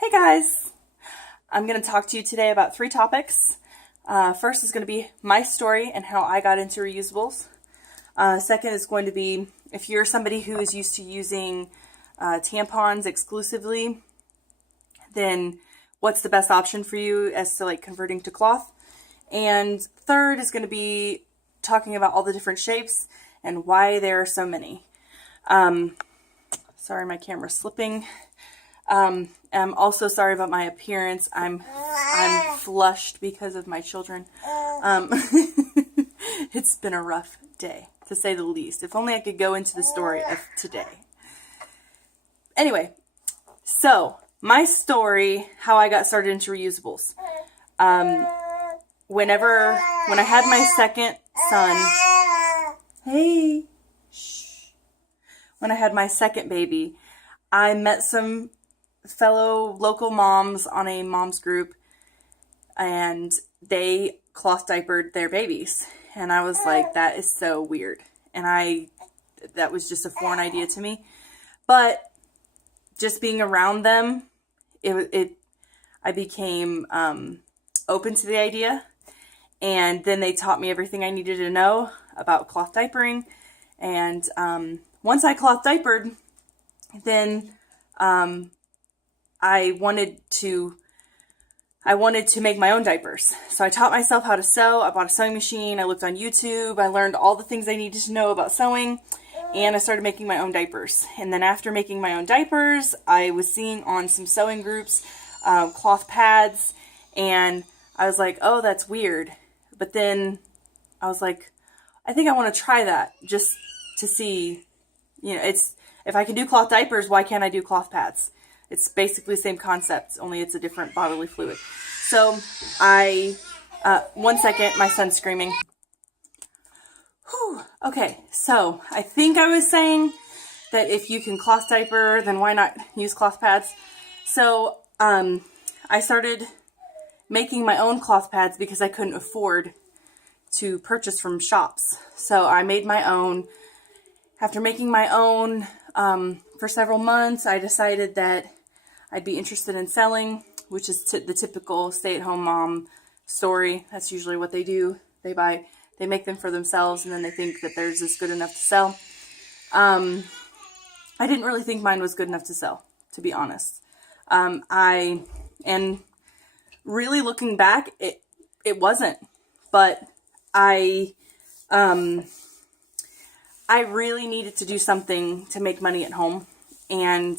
Hey guys! I'm going to talk to you today about three topics. First is going to be my story and how I got into reusables. Second is going to be if you're somebody who is used to using tampons exclusively, then what's the best option for you as to like converting to cloth. And third is going to be talking about all the different shapes and why there are so many. Sorry, my camera's slipping. I'm also sorry about my appearance. I'm flushed because of my children. It's been a rough day, to say the least. If only I could go into the story of today. Anyway, so my story, how I got started into reusables. When I had my second son, hey, shh. When I had my second baby, I met some fellow local moms on a mom's group, and they cloth diapered their babies, and I was like, that is so weird, and that was just a foreign idea to me. But just being around them, I became open to the idea, and then they taught me everything I needed to know about cloth diapering. And once I cloth diapered, then I wanted to make my own diapers. So I taught myself how to sew. I bought a sewing machine. I looked on YouTube. I learned all the things I needed to know about sewing, and I started making my own diapers. And then after making my own diapers, I was seeing on some sewing groups cloth pads, and I was like, oh, that's weird. But then I was like, I think I want to try that just to see, if I can do cloth diapers, why can't I do cloth pads? It's basically the same concept, only it's a different bodily fluid. So one second, my son's screaming. Whew. Okay, so I think I was saying that if you can cloth diaper, then why not use cloth pads? So I started making my own cloth pads because I couldn't afford to purchase from shops. So I made my own. After making my own for several months, I decided that I'd be interested in selling, which is the typical stay-at-home mom story. That's usually what they do. They make them for themselves, and then they think that theirs is good enough to sell. I didn't really think mine was good enough to sell, to be honest. And really looking back, it wasn't. But I really needed to do something to make money at home, and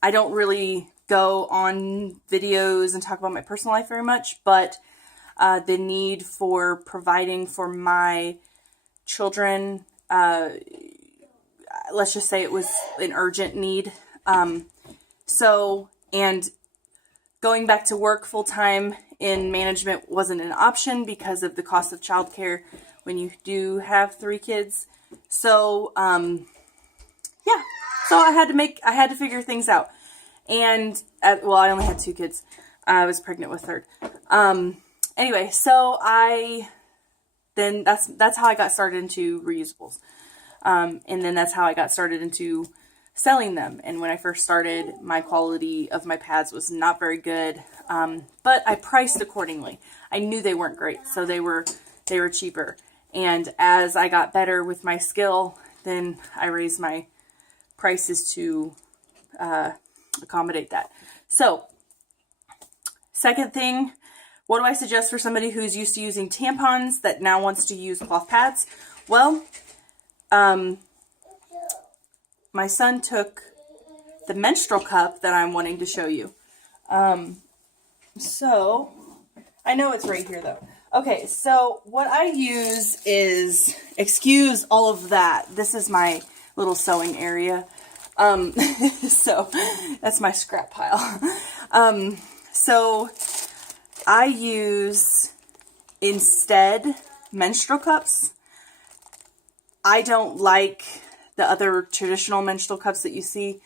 I don't really go on videos and talk about my personal life very much, but the need for providing for my children, let's just say it was an urgent need. And going back to work full-time in management wasn't an option because of the cost of childcare when you do have 3 kids. So, yeah. So I had to figure things out. And, I only had 2 kids. I was pregnant with third. Anyway, so that's how I got started into reusables. And then that's how I got started into selling them. And when I first started, my quality of my pads was not very good. But I priced accordingly. I knew they weren't great, so they were cheaper. And as I got better with my skill, then I raised my prices to accommodate that. So, second thing, what do I suggest for somebody who's used to using tampons that now wants to use cloth pads? Well, my son took the menstrual cup that I'm wanting to show you. So, I know it's right here though. Okay, so what I use is, excuse all of that. This is my little sewing area. So that's my scrap pile. So I use instead menstrual cups. I don't like the other traditional menstrual cups that you see.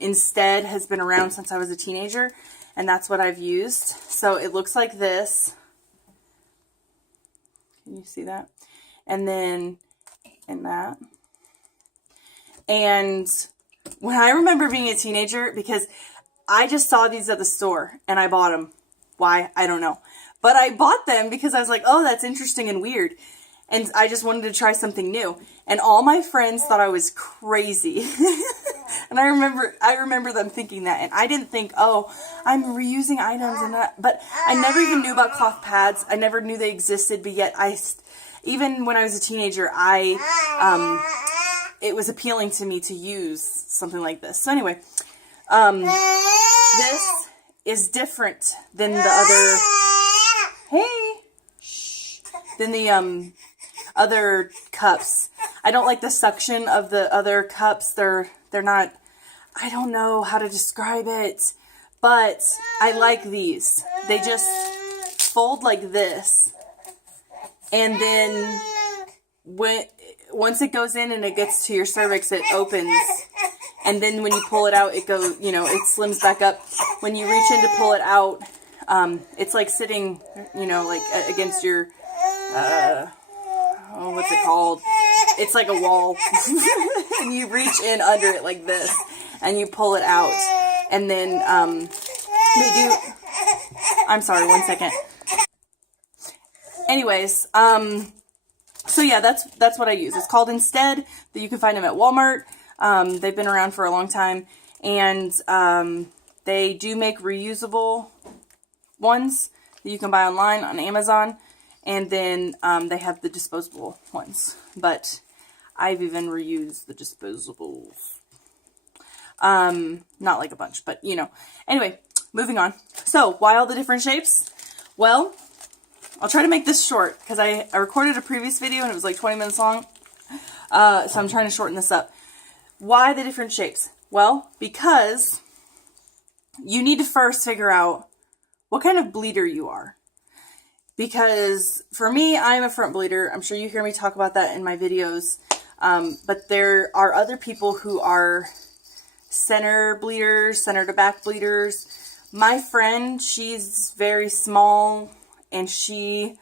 Instead has been around since I was a teenager, and that's what I've used. So it looks like this. Can you see that? And then in that. And when I remember being a teenager, because I just saw these at the store and I bought them. Why? I don't know. But I bought them because I was like, oh, that's interesting and weird. And I just wanted to try something new. And all my friends thought I was crazy. And I remember them thinking that. And I didn't think, oh, I'm reusing items and that. But I never even knew about cloth pads. I never knew they existed. But yet, even when I was a teenager, it was appealing to me to use something like this. So anyway, this is different than the other, than the other cups. I don't like the suction of the other cups. They're not, I don't know how to describe it, but I like these. They just fold like this, and then once it goes in and it gets to your cervix, it opens, and then when you pull it out, it goes, it slims back up. When you reach in to pull it out, it's like sitting, like against your, what's it called? It's like a wall. And you reach in under it like this, and you pull it out, and then they do. I'm sorry, 1 second. Anyways, so yeah, that's what I use. It's called Instead. That you can find them at Walmart. They've been around for a long time, and they do make reusable ones that you can buy online on Amazon, and then they have the disposable ones. But I've even reused the disposables. Not like a bunch, but Anyway, moving on. So, why all the different shapes? Well, I'll try to make this short because I recorded a previous video and it was like 20 minutes long. So I'm trying to shorten this up. Why the different shapes? Well, because you need to first figure out what kind of bleeder you are. Because for me, I'm a front bleeder. I'm sure you hear me talk about that in my videos. But there are other people who are center bleeders, center to back bleeders. My friend, she's very small and she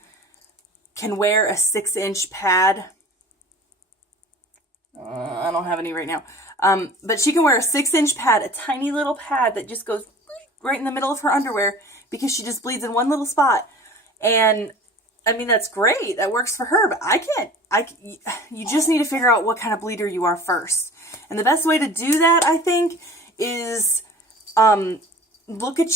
can wear a 6-inch pad. I don't have any right now. But she can wear a 6-inch pad, a tiny little pad that just goes right in the middle of her underwear because she just bleeds in one little spot. And I mean, that's great. That works for her, but I can't. You just need to figure out what kind of bleeder you are first. And the best way to do that, I think, is look at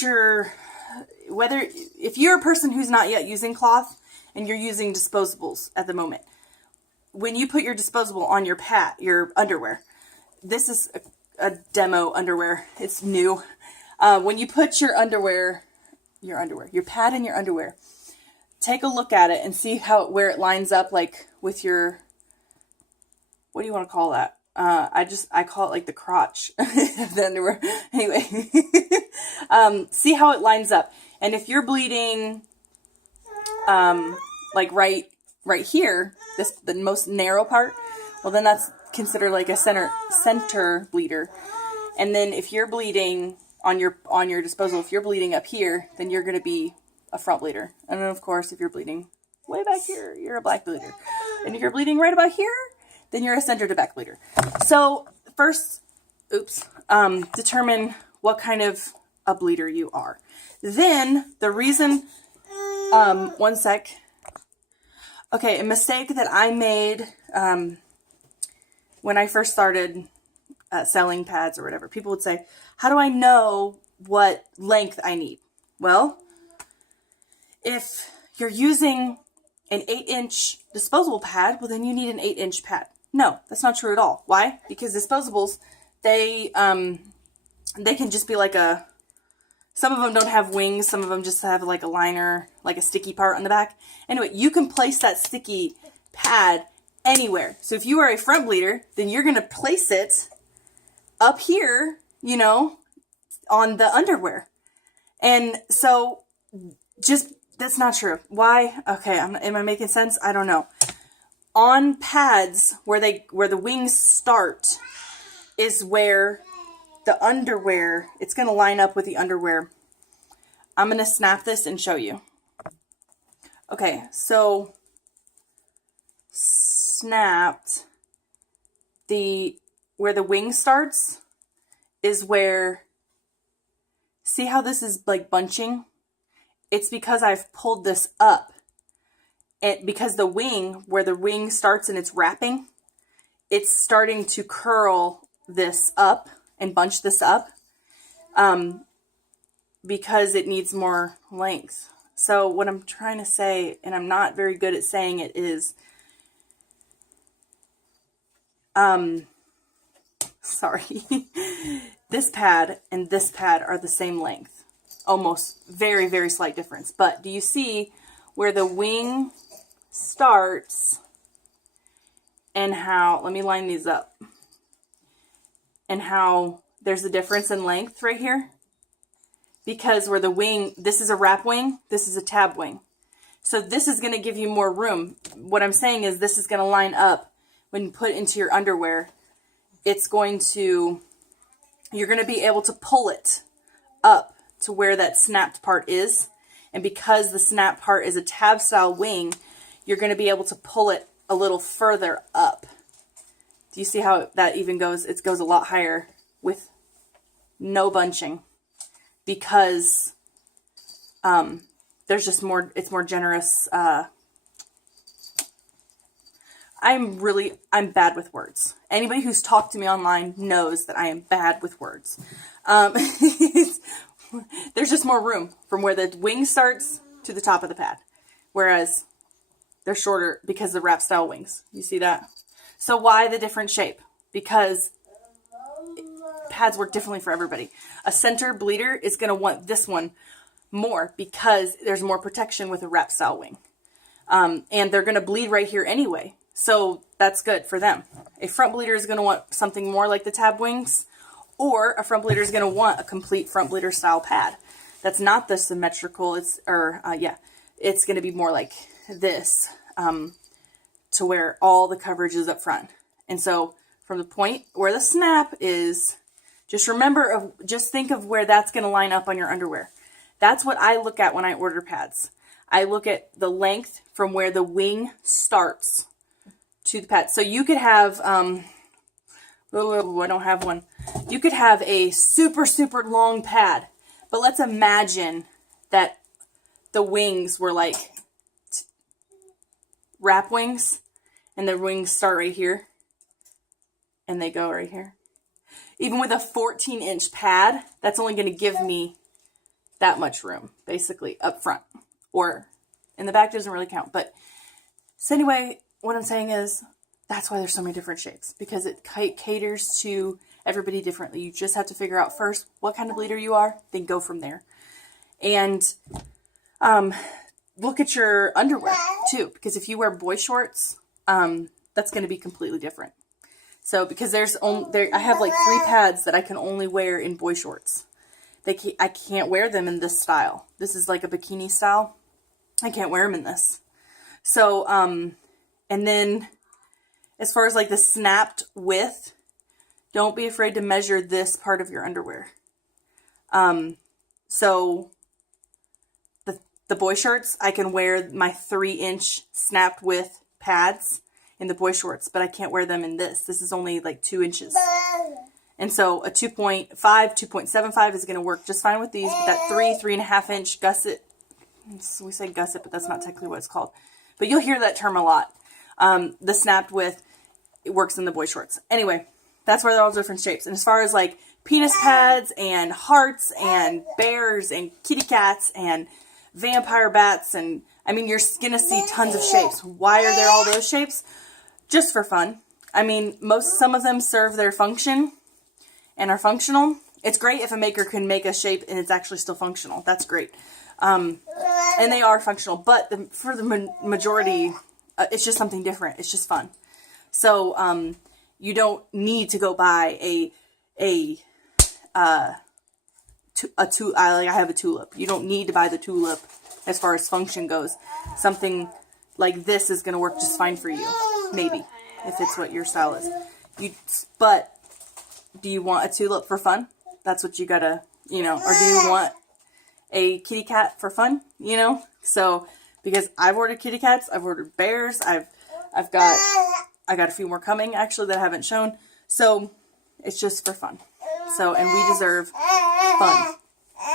if you're a person who's not yet using cloth and you're using disposables at the moment, when you put your disposable on your underwear, this is a demo underwear. It's new. When you put your pad in your underwear, take a look at it and see where it lines up, like with your, what do you want to call that? I call it like the crotch of the underwear. Anyway, see how it lines up. And if you're bleeding, like right here, the most narrow part, well then that's considered like a center bleeder. And then if you're bleeding on your disposal, if you're bleeding up here, then you're going to be a front bleeder. And then of course, if you're bleeding way back here, you're a back bleeder. And if you're bleeding right about here, then you're a center to back bleeder. So first, determine what kind of a bleeder you are. Then the reason, 1 sec. Okay, a mistake that I made when I first started selling pads or whatever, people would say, how do I know what length I need? Well, if you're using an 8-inch disposable pad, well then you need an 8-inch pad. No, that's not true at all. Why? Because disposables, they can just be like some of them don't have wings, some of them just have like a liner, like a sticky part on the back. Anyway, you can place that sticky pad anywhere. So if you are a front bleeder, then you're going to place it up here, on the underwear. And so that's not true. Why? Okay, am I making sense? I don't know. On pads where the wings start is where the underwear, it's going to line up with the underwear. I'm going to snap this and show you. Okay, so snapped, where the wing starts is where See how this is like bunching? It's because I've pulled this up. Because the wing, where the wing starts and it's wrapping, it's starting to curl this up and bunch this up because it needs more length. So what I'm trying to say, and I'm not very good at saying it, is sorry, this pad and this pad are the same length. Almost. Very, very slight difference. But do you see where the wing starts and how, let me line these up, and how there's a difference in length right here? Because where the wing, this is a wrap wing, this is a tab wing. So this is going to give you more room. What I'm saying is this is going to line up when you put it into your underwear. It's going to, you're going to be able to pull it up to where that snapped part is. And because the snap part is a tab style wing, you're going to be able to pull it a little further up. Do you see how that even goes? It goes a lot higher with no bunching because there's just more, it's more generous. I'm bad with words. Anybody who's talked to me online knows that I am bad with words. There's just more room from where the wing starts to the top of the pad. Whereas they're shorter because of wrap style wings. You see that? So why the different shape? Because pads work differently for everybody. A center bleeder is going to want this one more because there's more protection with a wrap style wing. And they're going to bleed right here anyway. So that's good for them. A front bleeder is going to want something more like the tab wings, or a front bleeder is going to want a complete front bleeder style pad. That's not the symmetrical. It's going to be more like this, to where all the coverage is up front. And so from the point where the snap is, just think of where that's going to line up on your underwear. That's what I look at when I order pads. I look at the length from where the wing starts to the pad. So you could have, I don't have one. You could have a super, super long pad, but let's imagine that the wings were like wrap wings, and the wings start right here, and they go right here. Even with a 14-inch pad, that's only going to give me that much room, basically, up front. Or in the back doesn't really count. But so anyway, what I'm saying is that's why there's so many different shapes, because it caters to everybody differently. You just have to figure out first what kind of bleeder you are, then go from there. And look at your underwear too, because if you wear boy shorts, that's going to be completely different. So because I have like 3 pads that I can only wear in boy shorts. I can't wear them in this style. This is like a bikini style. I can't wear them in this. So, and then as far as like the snapped width, don't be afraid to measure this part of your underwear. So the boy shorts, I can wear my 3-inch snapped width pads in the boy shorts, but I can't wear them in this. This is only like 2 inches. And so a 2.5, 2.75 is going to work just fine with these. But that 3.5 inch gusset, so we say gusset, but that's not technically what it's called. But you'll hear that term a lot. The snapped width, it works in the boy shorts. Anyway, that's where they're all different shapes. And as far as like penis pads and hearts and bears and kitty cats and vampire bats, and I mean, you're going to see tons of shapes. Why are there all those shapes? Just for fun. I mean, some of them serve their function and are functional. It's great if a maker can make a shape and it's actually still functional. That's great. And they are functional, but for the majority, it's just something different. It's just fun. So, you don't need to go buy I have a tulip. You don't need to buy the tulip as far as function goes. Something like this is going to work just fine for you. Maybe, if it's what your style is. But do you want a tulip for fun? That's what you gotta, or do you want a kitty cat for fun? So because I've ordered kitty cats, I've ordered bears, I got a few more coming actually that I haven't shown. So it's just for fun. So, and we deserve fun.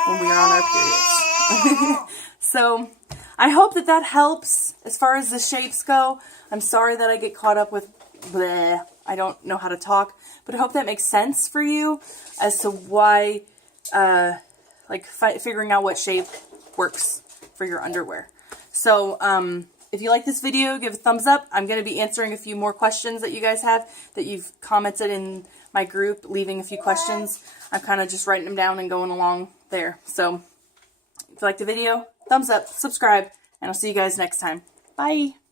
when we are on our periods. So I hope that that helps as far as the shapes go. I'm sorry that I get caught up with bleh. I don't know how to talk, but I hope that makes sense for you as to why, like figuring out what shape works for your underwear. So, if you like this video, give a thumbs up. I'm going to be answering a few more questions that you guys have, that you've commented in my group, leaving a few questions. I'm kind of just writing them down and going along there. So, if you like the video, thumbs up, subscribe, and I'll see you guys next time. Bye!